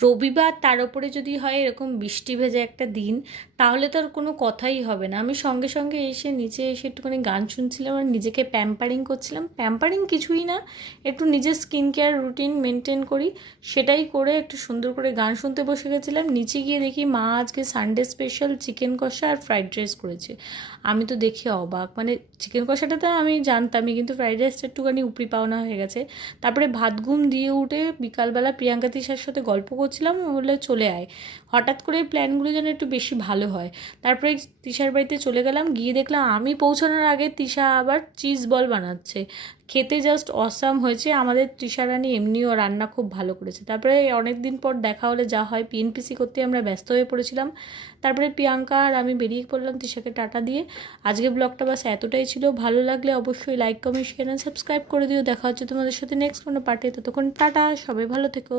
রবিবার, তার ওপরে যদি হয় এরকম বৃষ্টি ভেজা একটা দিন, তাহলে তো আর কোনো কথাই হবে না। আমি সঙ্গে সঙ্গে এসে নিচে এসে একটুখানি গান শুনছিলাম আর নিজেকে প্যাম্পারিং করছিলাম। প্যাম্পারিং কিছুই না, একটু নিজের স্কিন কেয়ার রুটিন মেনটেন করি, সেটাই করে একটু সুন্দর করে গান শুনতে বসে গেছিলাম। নিচে গিয়ে দেখি মা আজকে সানডে স্পেশাল চিকেন কষা আর ফ্রাইড রাইস করেছে। আমি তো দেখে অবাক, মানে চিকেন কষাটা তো আমি জানতামই, কিন্তু ফ্রাইড রাইসটা একটুখানি উপরি পাওনা হয়ে গেছে। তারপরে ভাত ঘুম দিয়ে উঠে বিকালবেলা প্রিয়াঙ্কা তিশার সাথে গল্প করছিলাম, বললে চলে আয়। হঠাৎ করে প্ল্যানগুলো যেন একটু বেশি ভালো হয়। তারপরে তিশার বাড়িতে চলে গেলাম, গিয়ে দেখলাম আমি পৌঁছানোর আগে তিশা আবার চিজ বল বানাচ্ছে। খেতে জাস্ট অসাম হয়েছে। আমাদের তৃষা রানী এমনিও রান্না খুব ভালো করেছে। তারপরে অনেক দিন পর দেখা হলে যা হয়, পিএনপিসি করতে আমরা ব্যস্ত হয়ে পড়েছিলাম। তারপরে প্রিয়াঙ্কা আর আমি বেরিয়ে পড়লাম তৃষাকে টাটা দিয়ে। আজকে ব্লগটা বাস এতটাই ছিল। ভালো লাগলে অবশ্যই like, comment, share and subscribe করে দিও। দেখা হচ্ছে তোমাদের সাথে নেক্সট কোনো পার্টে। ততক্ষণ টাটা, সবাই ভালো থেকো।